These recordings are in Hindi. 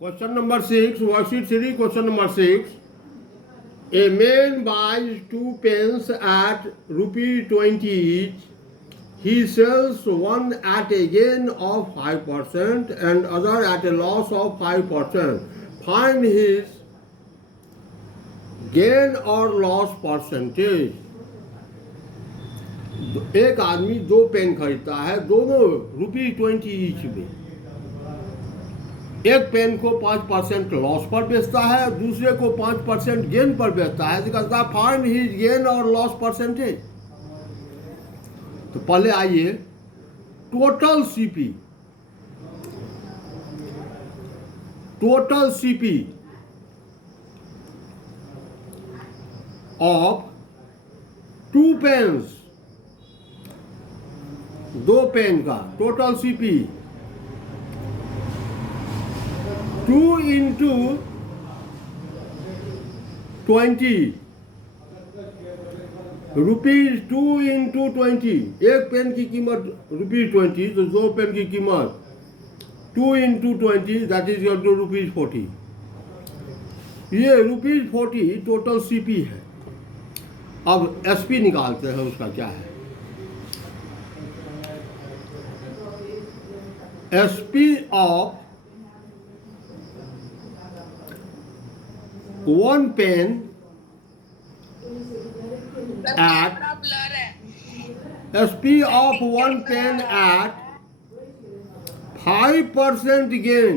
Question number 6, worksheet 3, question number 6. A man buys 2 pens at rupee 20 each. He sells one at a gain of 5% and other at a loss of 5%. Find his gain or loss percentage. एक आदमी 2 पेन खरीदता है, दोनों ₹20 ईच में। एक पेन को 5% लॉस पर बेचता है, दूसरे को 5% गेन पर बेचता है। कहता है फाइंड हिज गेन और लॉस परसेंटेज। तो पहले आइए total CP of 2 pens, 2 pen का total CP 2 into 20 rupees 2 into 20। एक पेन की कीमत ₹20, तो 2 पेन की कीमत 2 into 20 दैट इज ₹40। ये ₹40 टोटल सीपी है। अब एसपी निकालते हैं, उसका क्या है। SP of 1 pen at SP of 1 pen at 5% gain।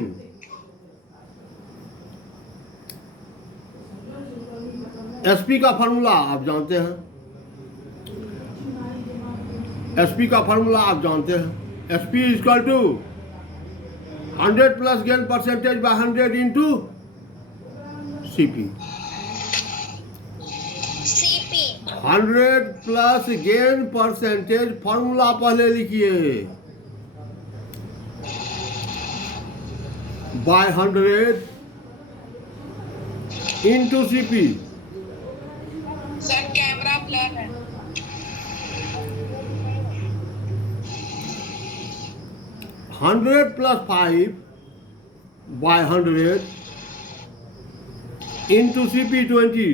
SP का फार्मूला आप जानते हैं, एसपी का फार्मूला आप जानते हैं। SP equal to 100 plus gain percentage by 100 into CP. 100 plus gain percentage formula पहले लिखिए, by 100 into CP. Sir camera blur है। 100 plus 5 by 100 into CP20।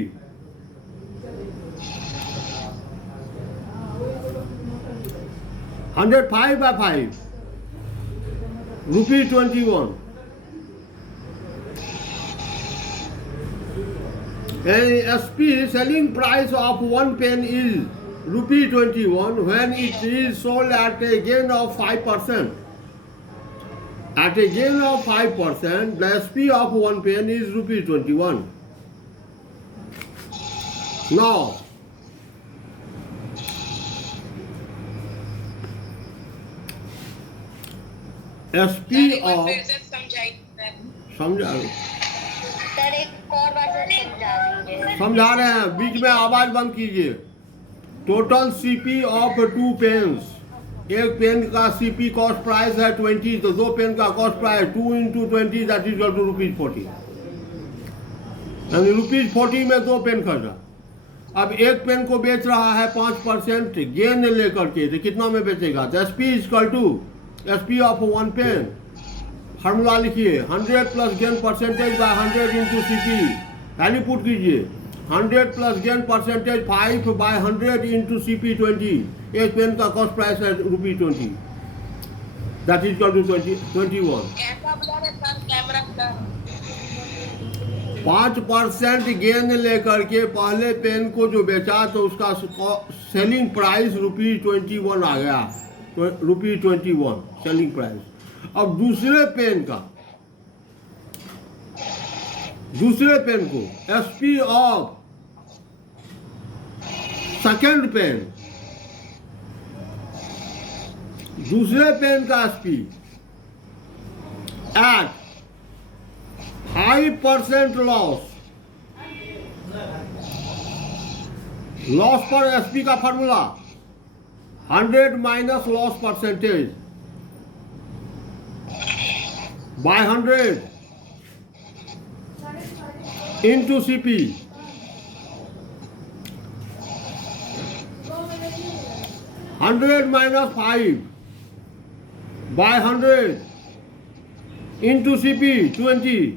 105 by 5 ₹21। And SP selling price of 1 pen is ₹21 when it is sold at a gain of 5%. At a gain of 5%, the SP of 1 pen is ₹21। Now, SP of समझा सर एक और बार समझा दीजिए। समझा रहे हैं, बीच में आवाज बंद कीजिए। टोटल सीपी ऑफ 2 पेन्स, एक पेन का सीपी कॉस्ट प्राइस है 20, तो 2 पेन का cost price 2 into 20 that is ₹40। यानी ₹40 में 2 पेन खरीदा। अब एक पेन को बेच रहा है 5% गेन लेकर के, तो कितना में बेचेगा। तो SP equal to SP of 1 pen, formula लिखिए 100 plus gain percentage by 100 into CP. Value put कीजिए 100 plus gain percentage 5 by 100 into CP 20। एक पेन का कॉस्ट प्राइस है ₹20 that is equal to 21। 5% gain लेकर के पहले पेन को जो बेचा तो उसका सेलिंग प्राइस ₹21 आ गया, तो ₹21 सेलिंग प्राइस। अब दूसरे पेन को एसपी ऑफ सेकेंड पेन, दूसरे पेन का एसपी एट 5% लॉस पर एसपी का formula 100 minus loss percentage by 100 into CP। 100 minus 5 by 100 into CP 20।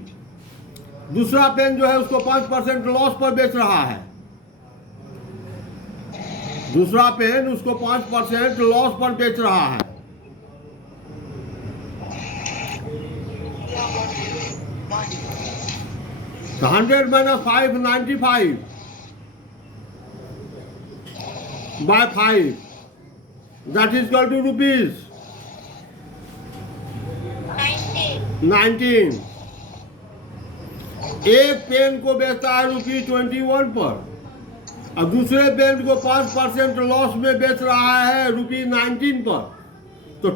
दूसरा पेन जो है उसको 5% लॉस पर बेच रहा है। दूसरा पेन उसको 5% लॉस पर बेच रहा है। तो 100 minus 5 95 by 5 that is equal to rupees 19। एक पेन को बेचता है ₹21 पर और दूसरे पेन को 5% लॉस में बेच रहा है ₹19 पर। तो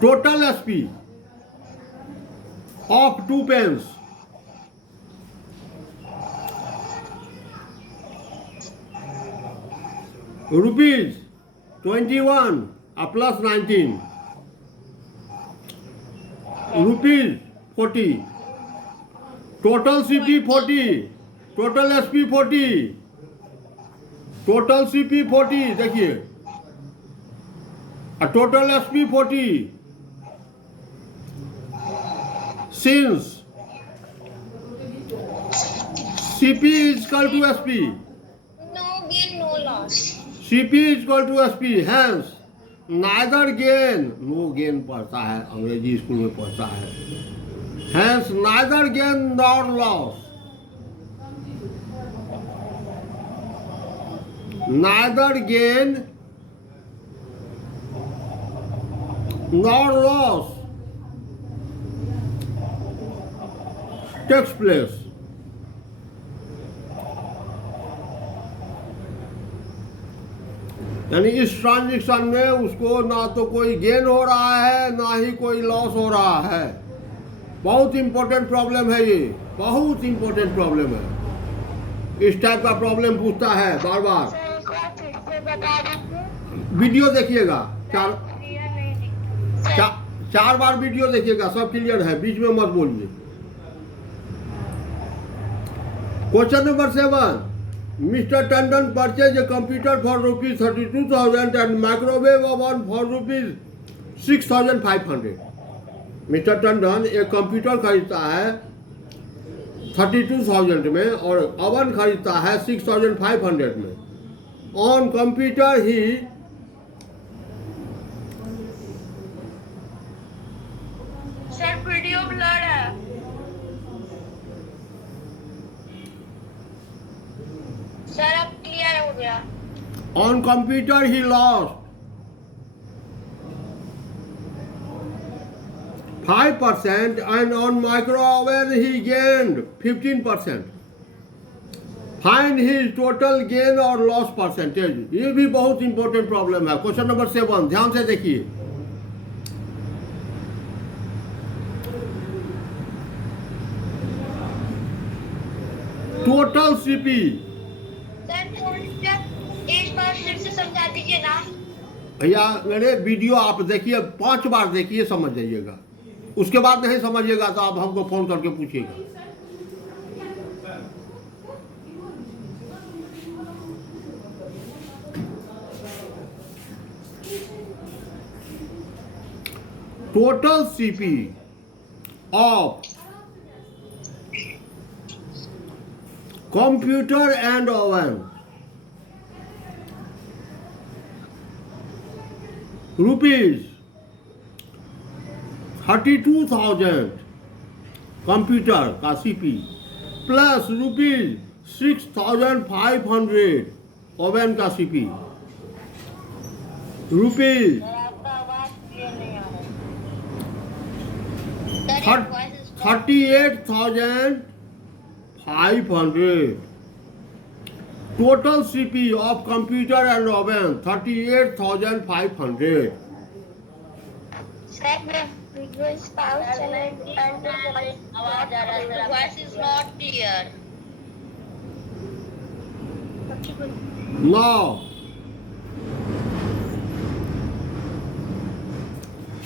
total SP of two pens ₹21 plus 19 ₹40। Total CP 40, total SP 40, total CP 40 देखिए, total SP 40। Since CP is equal to SP, No gain, no loss. CP is equal to SP, hence neither gain, no gain पढ़ता है, अंग्रेजी स्कूल में पढ़ता है, hence neither gain nor loss, neither gain nor loss takes place। यानी इस ट्रांजेक्शन में उसको ना तो कोई गेन हो रहा है ना ही कोई लॉस हो रहा है। बहुत इंपॉर्टेंट प्रॉब्लम है ये, बहुत इंपॉर्टेंट प्रॉब्लम है। इस टाइप का प्रॉब्लम पूछता है बार बार। वीडियो देखिएगा, चार बार वीडियो देखिएगा, सब क्लियर है, बीच में मत बोलिए। Question number 7, Mr. Tandon purchased a computer for ₹32,000 and microwave oven for ₹6,500। Mister Tandon एक कंप्यूटर खरीदता है 32,000 में और ओवन खरीदता है 6,500 में। On computer he sir video blur है। सर अब क्लियर हो गया। On computer he lost 5% and on micro oven he gained 15%। Find his total gain or loss percentage। ये भी बहुत इंपॉर्टेंट प्रॉब्लम है। क्वेश्चन नंबर 7 ध्यान से देखिए। टोटल CP, एक बार फिर से समझा दीजिए ना। भैया मेरे वीडियो आप देखिए, 5 बार देखिए, समझ जाइएगा। उसके बाद नहीं समझिएगा तो आप हमको फोन करके पूछिएगा। Total CP of computer and oven ₹32,000 computer का CP प्लस ₹6,500 ओवन का CP, रुपीज आपका आवाज क्लियर नहीं आ रहा। 38,500। Total CP of computer and oven 38,500। आवाज आ रहा है, voice is not clear. Now,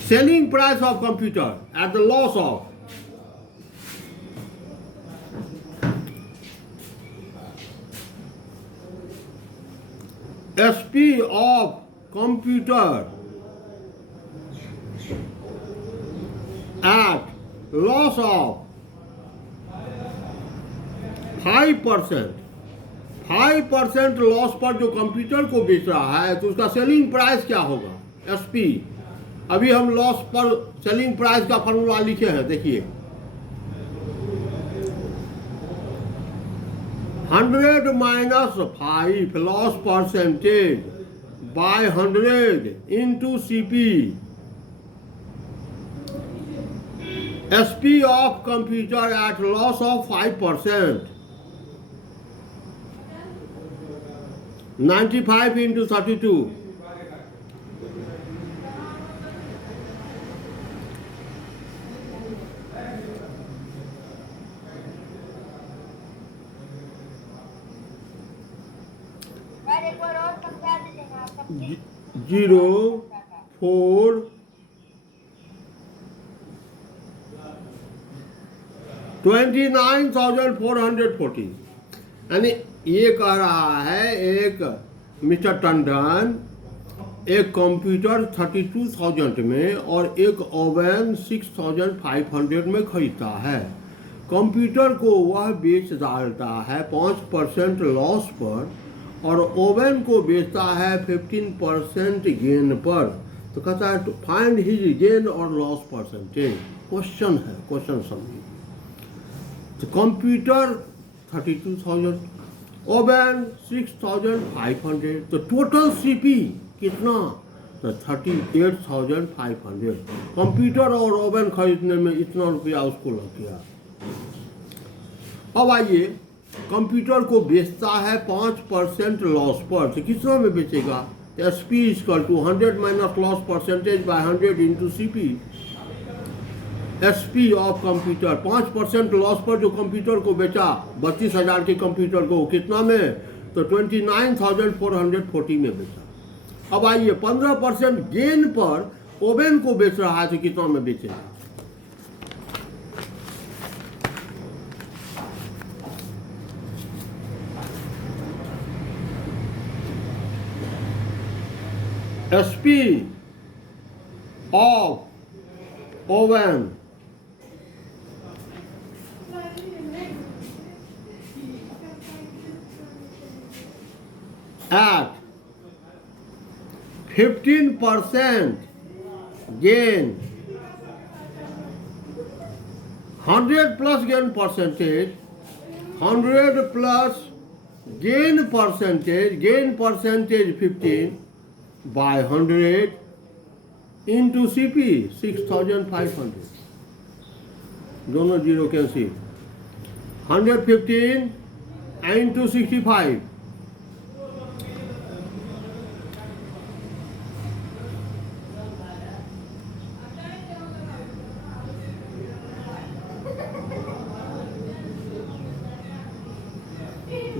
selling price of computer at the loss of SP SP of computer at loss of 5%, 5% loss पर जो कंप्यूटर को बेच रहा है तो उसका सेलिंग प्राइस क्या होगा? SP। अभी हम लॉस पर सेलिंग प्राइस का फॉर्मूला लिखे हैं, देखिए 100 minus 5 loss percentage by 100 into CP। SP of computer at loss of 5%, 95 into 32, sir एक बार और समझा दीजिएगा सबकी 0 4 29,440। यानी ये कह रहा है एक मिस्टर टंडन एक कंप्यूटर 32,000 में और एक ओवन 6,500 में खरीदता है। कंप्यूटर को वह बेच डालता है 5% लॉस पर और ओवन को बेचता है 15% गेन पर। तो कहता है टू फाइंड हिज गेन और लॉस परसेंटेज। क्वेश्चन है, क्वेश्चन समझिए। तो कंप्यूटर 32,000, ओवन 6,500, तो टोटल CP कितना? तो 38,500। कंप्यूटर और ओवन खरीदने में इतना रुपया उसको लग गया। अब आइए, कंप्यूटर को बेचता है 5% लॉस पर, तो कितना में बेचेगा? तो SP equal to 100 minus loss percentage by 100 into CP। SP of computer 5% loss पर जो कंप्यूटर को बेचा 32,000 के कंप्यूटर को कितना में? तो 29,440 में बेचा। अब आइए 15% गेन पर ओवन को बेच रहा है तो कितना में बेचेगा? SP of oven at 15% gain, 100 plus gain percentage, 100 plus gain percentage 15 by 100 into CP 6,500। दोनों zero cancel. 115 into 65,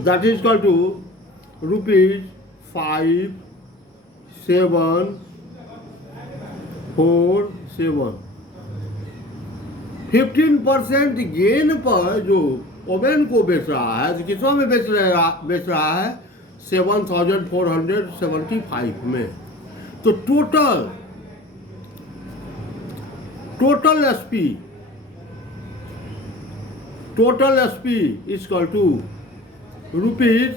that is equal to rupees 5 7 4 7। 15% gain पर जो ओवन को बेच रहा है तो कितना में बेच रहा है? 7,475 में। तो total SP equal to rupees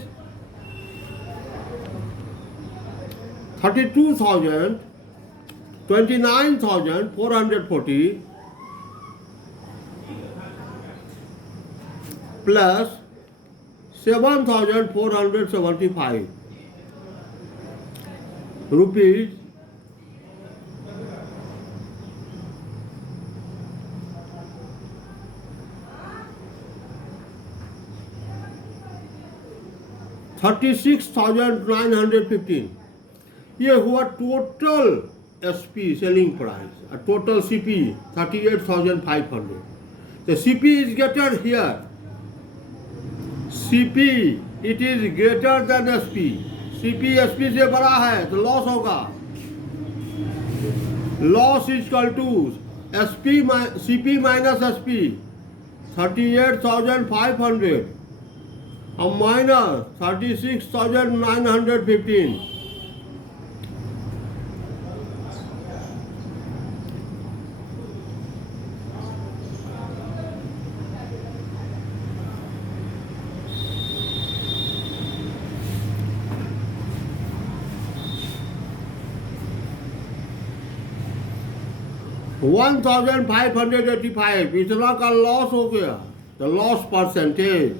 32,000, 29,440 plus 7,475 rupees 36,915। ये हुआ टोटल SP सेलिंग प्राइस और टोटल CP 38,500। तो CP is greater here, CP it is greater than SP। CP SP से बड़ा है तो लॉस होगा। Loss equal to CP minus SP 38,500 और माइनस 36,915 1585 इतना का लॉस हो गया। तो loss percentage,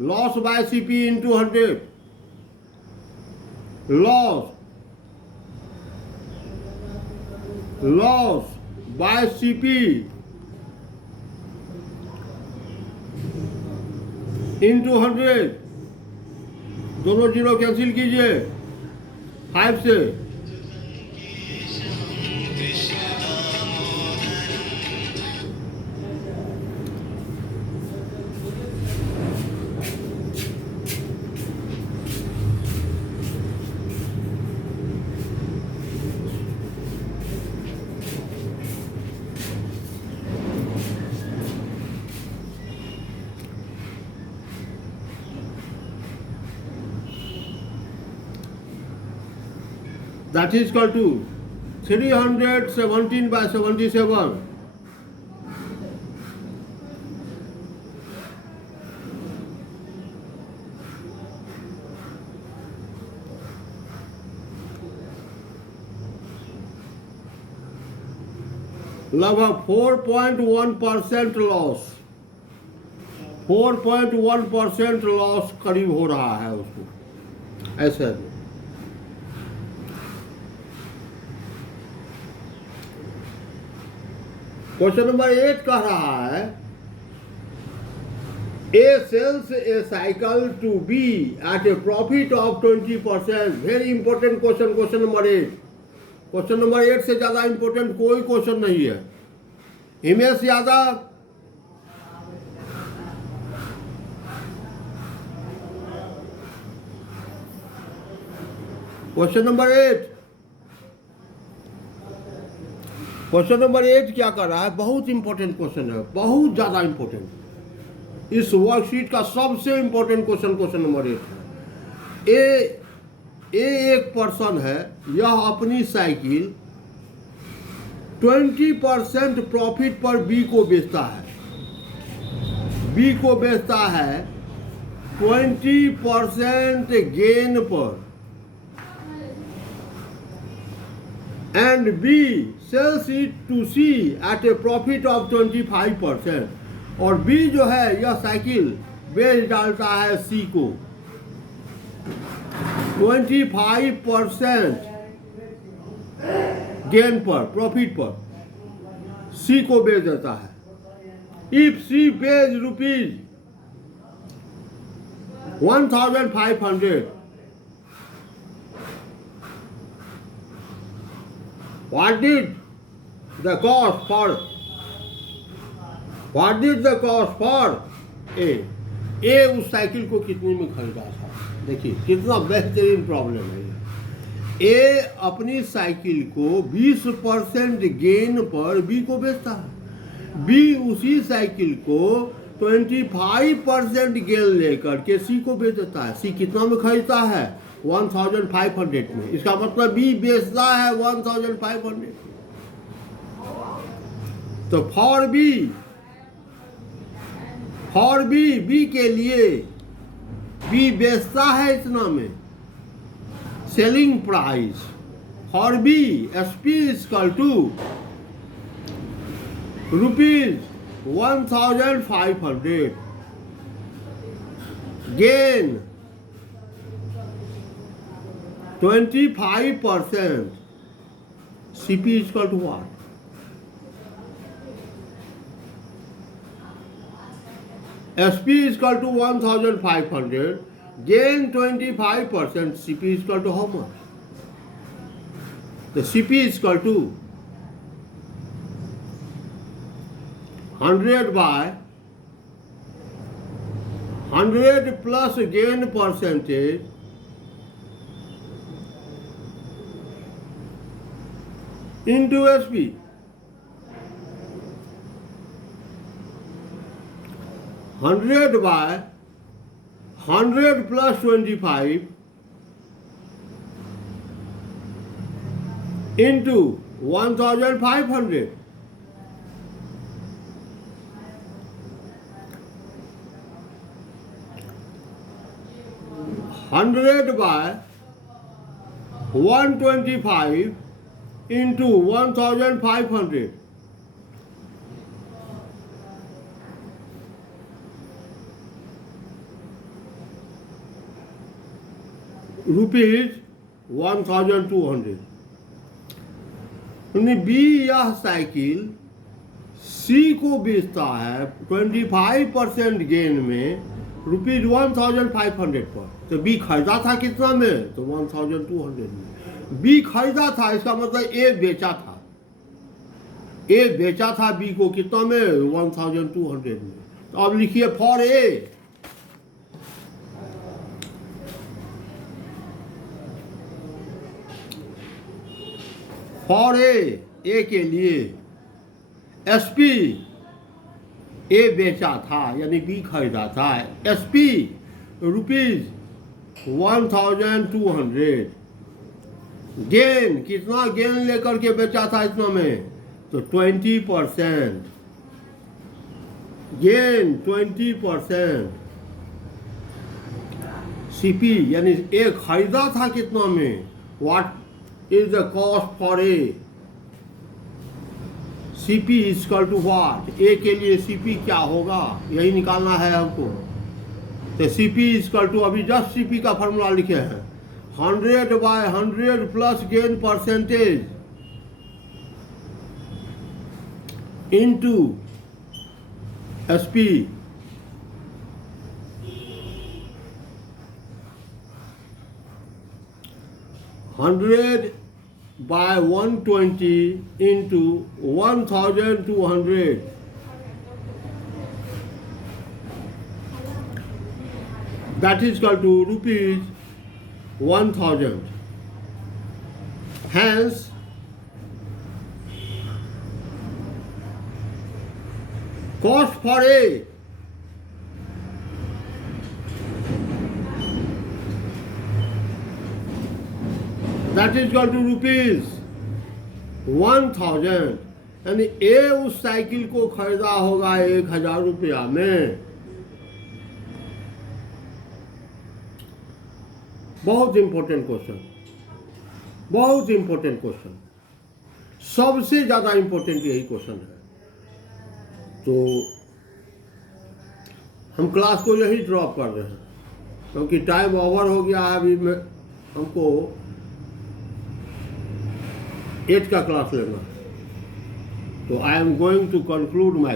loss by CP into 100, loss by CP into 100, दोनों जीरो कैंसिल कीजिए 5 से। That is equal to 317 by 77. लगभग 4.1% लॉस, 4.1% लॉस करीब हो रहा है उसको ऐसे। क्वेश्चन नंबर 8 कह रहा है a sells a cycle to be at a profit of 20%। Very important question, question number 8। Question number 8 से ज्यादा इंपॉर्टेंट कोई क्वेश्चन नहीं है। Himesh Yadav, question number 8, question number 8 क्या कर रहा है? बहुत इंपॉर्टेंट क्वेश्चन है, बहुत ज्यादा इंपॉर्टेंट। इस वर्कशीट का सबसे इंपॉर्टेंट क्वेश्चन क्वेश्चन नंबर 8 है। एक पर्सन है, यह अपनी साइकिल 20% प्रॉफिट पर बी को बेचता है। बी को बेचता है 20% गेन पर, and B sells it to C at a profit of 25%। और B जो है यह साइकिल बेच डालता है C को 25% गेन पर, प्रॉफिट पर C को बेच देता है। If C pays rupees 1500, what did the cost for A उस साइकिल को कितने में खरीदा था? देखिए कितना बेहतरीन प्रॉब्लम है ये। ए अपनी साइकिल को 20% गेन पर बी को बेचता है। बी उसी साइकिल को 25% गेन लेकर के सी को बेच देता है। सी कितना में खरीदता है? 1500 में। इसका मतलब बी बेचता है 1500। तो फॉर बी के लिए बी बेचता है इतना में। Selling price for B SP equal to ₹1500। Gain 25%। CP is equal to what? SP is equal to 1500. Gain 25%. CP is equal to how much? The CP is equal to 100 by 100 plus gain percentage into SP. 100 by 100 plus 25 into 1500. 100 by 125 into 1500 rupees 1200। B यह साइकिल सी को बेचता है 25% गेन में रुपीज 1500 पर। तो बी खरीदा था कितना में? तो 1200 में। बी खरीदा था, इसका मतलब ए बेचा था। ए बेचा था बी को कितना में? 1200 में। तो अब लिखिए फॉर ए, फॉर ए के लिए एसपी ए बेचा था यानी बी खरीदा था, एसपी रुपीज 1200। गेन कितना गेन लेकर के बेचा था इतना में? तो 20%। गेन 20%। सीपी यानी ए खरीदा था कितना में? What is the cost for A? CP equal to what? A के लिए सीपी क्या होगा यही निकालना है हमको। तो सीपी इक्वल टू, अभी जस्ट सीपी का फॉर्मूला लिखे हैं, 100/100 plus gain percentage into SP. $100 by 120 into 1200। That is equal to rupees 1000। Hence, cost for A that is equal to rupees 1000। यानी ए उस साइकिल को खरीदा होगा 1000 रुपया में। बहुत इंपॉर्टेंट क्वेश्चन, बहुत इंपॉर्टेंट क्वेश्चन, सबसे ज्यादा इंपॉर्टेंट यही क्वेश्चन है। तो हम क्लास को यही ड्रॉप कर रहे हैं क्योंकि टाइम ओवर हो गया है। अभी मैं हमको 8 का क्लास लेना है। तो I am going to conclude my